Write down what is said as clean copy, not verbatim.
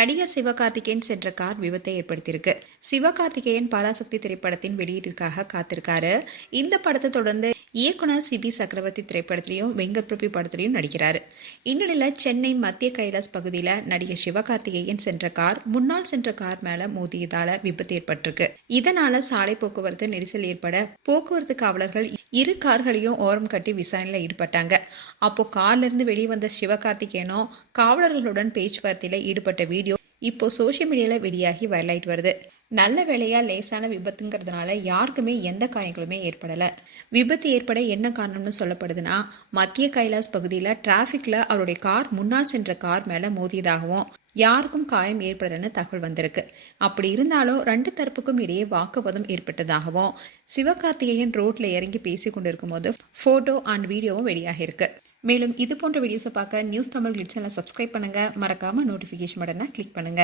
நடிகர் சிவகார்த்திகேயன் சென்ற கார் விபத்தை ஏற்படுத்தியிருக்கு. சிவகார்த்திகேயன் பராசக்தி திரைப்படத்தின் வெளியீட்டிற்காக காத்திருக்காரு. இந்த படத்தை தொடர்ந்து இயக்குனர் சிபி சக்கரவர்த்தி திரைப்படத்திலையும் வெங்கட் பிரபு படத்திலையும் நடிக்கிறாரு. இந்நிலையில் சென்னை மத்திய கைலாஸ் பகுதியில் நடிகர் சிவகார்த்திகேயன் சென்ற கார் முன்னால் சென்ற கார் மேல மோதியதால விபத்து ஏற்பட்டிருக்கு. இதனால சாலை போக்குவரத்து நெரிசல் ஏற்பட போக்குவரத்து காவலர்கள் இரு கார்களையும் ஓரம் கட்டி விசாரணையில் ஈடுபட்டாங்க. அப்போ கார்ல இருந்து வெளியே வந்த சிவகார்த்திகேயனும் காவலர்களுடன் பேச்சுவார்த்தையில ஈடுபட்ட வீடியோ இப்போ சோசியல் மீடியால வெளியாகி வைரலாயிட்டு வருது. நல்ல வேளையா லேசான விபத்துங்கிறதுனால யாருக்குமே எந்த காயங்களுமே ஏற்படல. விபத்து ஏற்பட என்ன காரணம்னு சொல்லப்படுதுன்னா, மத்திய கைலாஸ் பகுதியில் டிராபிக்ல அவருடைய கார் முன்னால் சென்ற கார் மேல மோதியதாகவும் யாருக்கும் காயம் ஏற்படலன்னு தகவல் வந்திருக்கு. அப்படி இருந்தாலும் ரெண்டு தரப்புக்கும் இடையே வாக்குவாதம் ஏற்பட்டதாகவும் சிவகார்த்திகேயன் ரோட்ல இறங்கி பேசி கொண்டிருக்கும் போது போட்டோ அண்ட் வீடியோவும் வெளியாகி இருக்கு. மேலும் இது போன்ற வீடியோஸை பார்க்க நியூஸ் தமிழ் கிளிட்ஸ் சேனலை சப்ஸ்கிரைப் பண்ணுங்க. மறக்காம நோட்டிஃபிகேஷன் பட்டனை கிளிக் பண்ணுங்க.